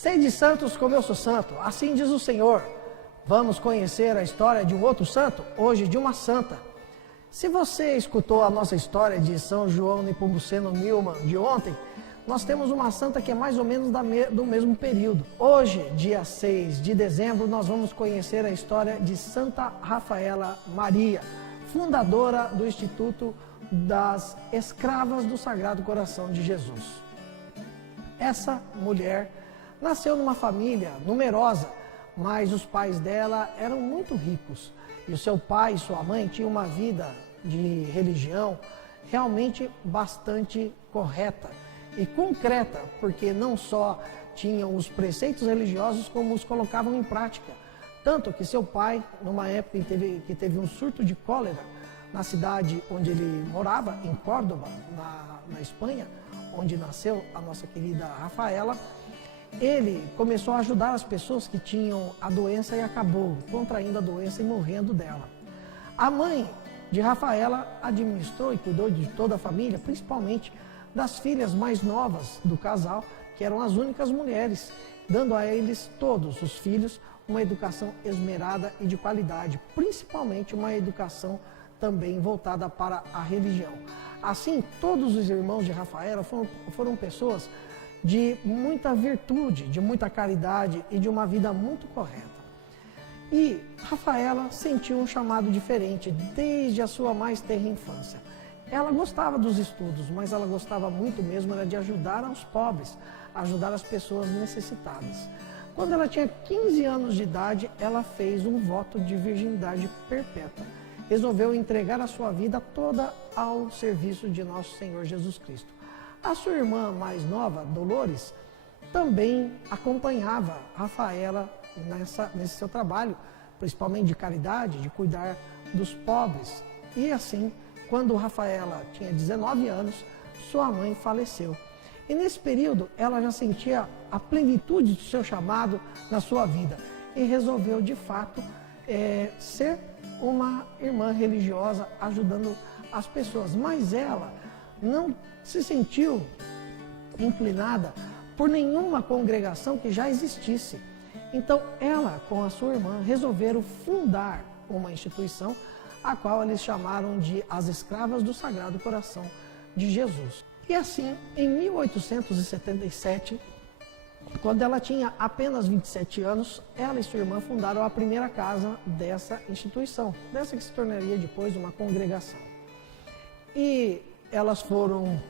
Sede santos como eu sou santo, assim diz o Senhor. Vamos conhecer a história de um outro santo, hoje de uma santa. Se você escutou a nossa história de São João Nepomuceno Milman de ontem, nós temos uma santa que é mais ou menos do mesmo período. Hoje, dia 6 de dezembro, nós vamos conhecer a história de Santa Rafaela Maria, fundadora do Instituto das Escravas do Sagrado Coração de Jesus. Essa mulher nasceu numa família numerosa, mas os pais dela eram muito ricos. E o seu pai e sua mãe tinham uma vida de religião realmente bastante correta e concreta, porque não só tinham os preceitos religiosos, como os colocavam em prática. Tanto que seu pai, numa época que teve um surto de cólera na cidade onde ele morava, em Córdoba, na Espanha, onde nasceu a nossa querida Rafaela, ele começou a ajudar as pessoas que tinham a doença e acabou contraindo a doença e morrendo dela. A mãe de Rafaela administrou e cuidou de toda a família, principalmente das filhas mais novas do casal, que eram as únicas mulheres, dando a eles, todos os filhos, uma educação esmerada e de qualidade, principalmente uma educação também voltada para a religião. Assim, todos os irmãos de Rafaela foram pessoas de muita virtude, de muita caridade e de uma vida muito correta. E Rafaela sentiu um chamado diferente desde a sua mais tenra infância. Ela gostava dos estudos, mas ela gostava muito mesmo de ajudar aos pobres, ajudar as pessoas necessitadas. Quando ela tinha 15 anos de idade, ela fez um voto de virgindade perpétua. Resolveu entregar a sua vida toda ao serviço de nosso Senhor Jesus Cristo. A sua irmã mais nova, Dolores, também acompanhava Rafaela nesse seu trabalho, principalmente de caridade, de cuidar dos pobres. E assim, quando Rafaela tinha 19 anos, sua mãe faleceu. E nesse período, ela já sentia a plenitude do seu chamado na sua vida e resolveu, de fato, ser uma irmã religiosa ajudando as pessoas. Mas ela não se sentiu inclinada por nenhuma congregação que já existisse. Então, ela, com a sua irmã, resolveram fundar uma instituição, a qual eles chamaram de As Escravas do Sagrado Coração de Jesus. E assim, em 1877, quando ela tinha apenas 27 anos, ela e sua irmã fundaram a primeira casa dessa instituição, dessa que se tornaria depois uma congregação. E elas foram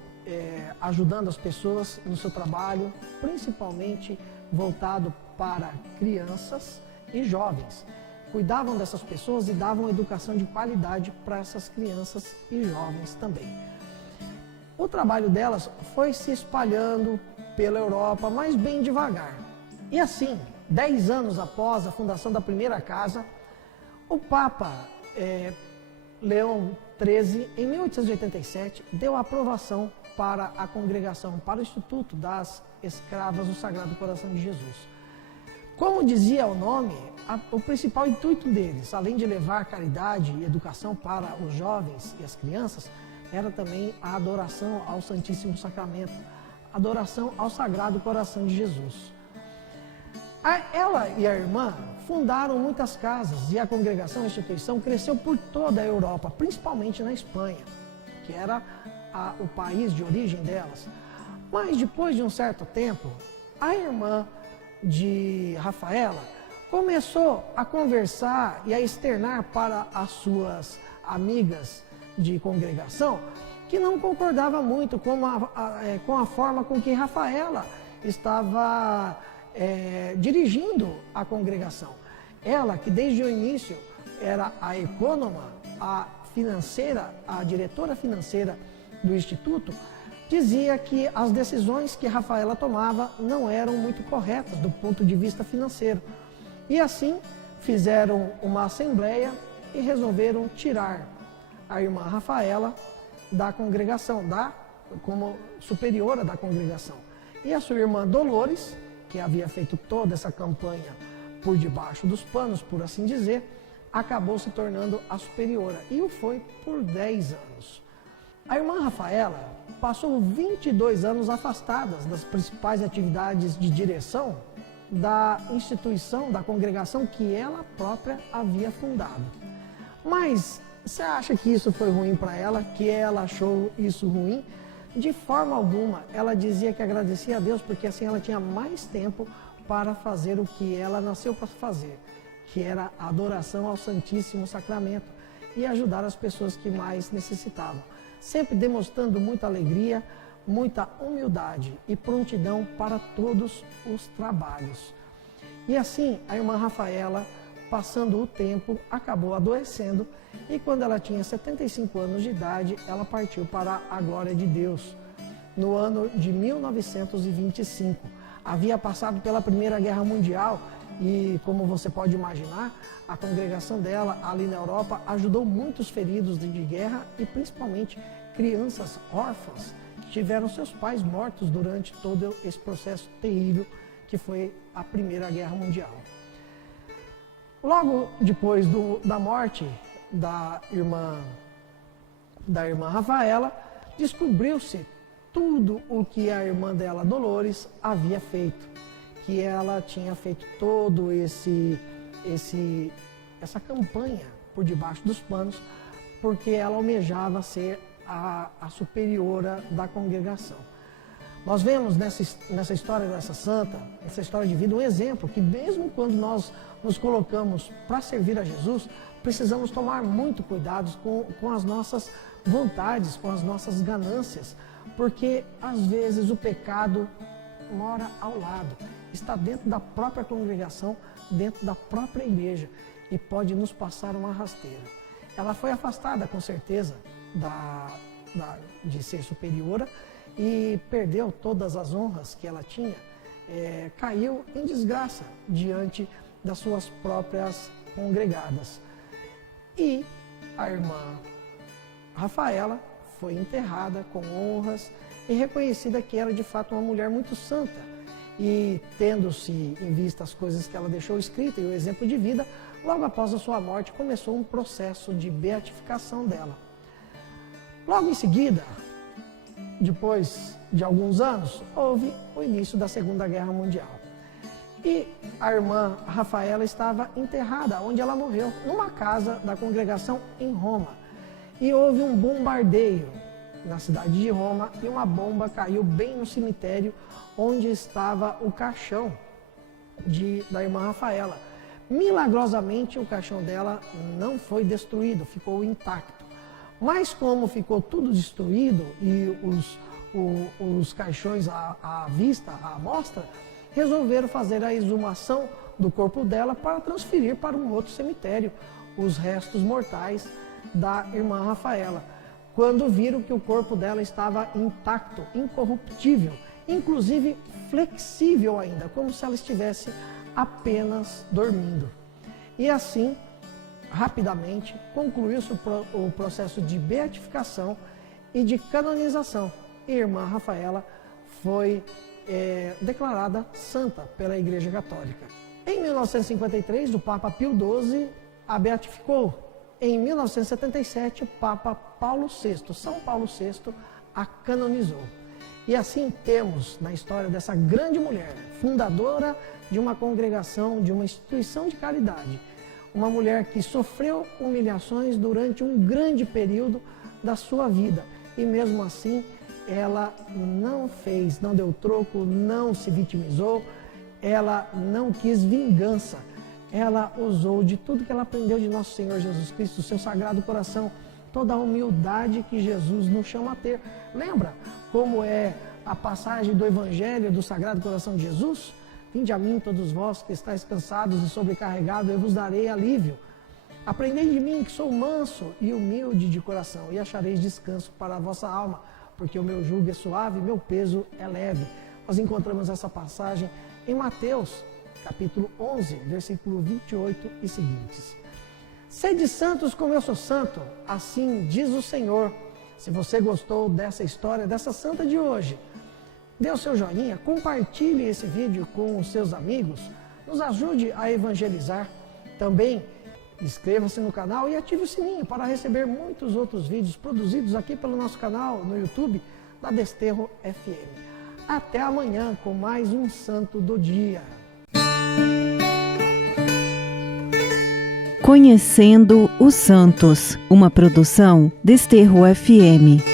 ajudando as pessoas no seu trabalho, principalmente voltado para crianças e jovens. Cuidavam dessas pessoas e davam educação de qualidade para essas crianças e jovens também. O trabalho delas foi se espalhando pela Europa, mas bem devagar. E assim, 10 anos após a fundação da primeira casa, o Papa Leão XIII, em 1887, deu aprovação para a congregação, para o Instituto das Escravas do Sagrado Coração de Jesus. Como dizia o nome, o principal intuito deles, além de levar caridade e educação para os jovens e as crianças, era também a adoração ao Santíssimo Sacramento, a adoração ao Sagrado Coração de Jesus. Ela e a irmã fundaram muitas casas e a congregação, a instituição, cresceu por toda a Europa, principalmente na Espanha, que era o país de origem delas. Mas depois de um certo tempo, a irmã de Rafaela começou a conversar e a externar para as suas amigas de congregação que não concordava muito com a forma com que Rafaela estava dirigindo a congregação. Ela, que desde o início era a econômica, a financeira, a diretora financeira do Instituto, dizia que as decisões que Rafaela tomava não eram muito corretas do ponto de vista financeiro. E assim fizeram uma assembleia e resolveram tirar a irmã Rafaela da congregação, como superiora da congregação. E a sua irmã Dolores, que havia feito toda essa campanha por debaixo dos panos, por assim dizer, acabou se tornando a superiora e o foi por 10 anos. A irmã Rafaela passou 22 anos afastada das principais atividades de direção da instituição, da congregação que ela própria havia fundado. Mas você acha que isso foi ruim para ela? Que ela achou isso ruim? De forma alguma. Ela dizia que agradecia a Deus porque assim ela tinha mais tempo para fazer o que ela nasceu para fazer, que era a adoração ao Santíssimo Sacramento e ajudar as pessoas que mais necessitavam, sempre demonstrando muita alegria, muita humildade e prontidão para todos os trabalhos. E assim, a irmã Rafaela, passando o tempo, acabou adoecendo e quando ela tinha 75 anos de idade, ela partiu para a glória de Deus, no ano de 1925. Havia passado pela Primeira Guerra Mundial e, como você pode imaginar, a congregação dela ali na Europa ajudou muitos feridos de guerra e principalmente crianças órfãs que tiveram seus pais mortos durante todo esse processo terrível que foi a Primeira Guerra Mundial. Logo depois da morte da irmã Rafaela, descobriu-se tudo o que a irmã dela, Dolores, havia feito. Que ela tinha feito todo essa campanha por debaixo dos panos, porque ela almejava ser a superiora da congregação. Nós vemos nessa história dessa santa, nessa história de vida, um exemplo que mesmo quando nós nos colocamos para servir a Jesus, precisamos tomar muito cuidado com as nossas vontades, com as nossas ganâncias, porque às vezes o pecado mora ao lado, está dentro da própria congregação, dentro da própria igreja e pode nos passar uma rasteira. Ela foi afastada com certeza de ser superiora e perdeu todas as honras que ela tinha, caiu em desgraça diante das suas próprias congregadas. E a irmã Rafaela foi enterrada com honras e reconhecida que era de fato uma mulher muito santa. E tendo-se em vista as coisas que ela deixou escrita e o exemplo de vida, logo após a sua morte começou um processo de beatificação dela. Logo em seguida, depois de alguns anos, houve o início da Segunda Guerra Mundial. E a irmã Rafaela estava enterrada onde ela morreu, numa casa da congregação em Roma. E houve um bombardeio na cidade de Roma e uma bomba caiu bem no cemitério onde estava o caixão da irmã Rafaela. Milagrosamente o caixão dela não foi destruído, ficou intacto. Mas como ficou tudo destruído e os caixões à vista, à mostra, resolveram fazer a exumação do corpo dela para transferir para um outro cemitério os restos mortais da irmã Rafaela, quando viram que o corpo dela estava intacto, incorruptível, inclusive flexível ainda, como se ela estivesse apenas dormindo. E assim, rapidamente, concluiu-se o processo de beatificação e de canonização. E a irmã Rafaela foi declarada santa pela Igreja Católica. Em 1953, o Papa Pio XII a beatificou. Em 1977, o Papa Paulo VI, São Paulo VI, a canonizou. E assim temos, na história dessa grande mulher, fundadora de uma congregação, de uma instituição de caridade, uma mulher que sofreu humilhações durante um grande período da sua vida. E mesmo assim, ela não deu troco, não se vitimizou, ela não quis vingança. Ela usou de tudo que ela aprendeu de nosso Senhor Jesus Cristo, do seu Sagrado Coração, toda a humildade que Jesus nos chama a ter. Lembra como é a passagem do Evangelho do Sagrado Coração de Jesus? Vinde a mim, todos vós que estáis cansados e sobrecarregados, eu vos darei alívio. Aprendei de mim, que sou manso e humilde de coração, e achareis descanso para a vossa alma, porque o meu jugo é suave e meu peso é leve. Nós encontramos essa passagem em Mateus, capítulo 11, versículo 28 e seguintes. Sede santos como eu sou santo, assim diz o Senhor. Se você gostou dessa história, dessa santa de hoje, dê o seu joinha, compartilhe esse vídeo com os seus amigos, nos ajude a evangelizar. Também inscreva-se no canal e ative o sininho para receber muitos outros vídeos produzidos aqui pelo nosso canal no YouTube da Desterro FM. Até amanhã com mais um Santo do Dia. Conhecendo os Santos, uma produção Desterro FM.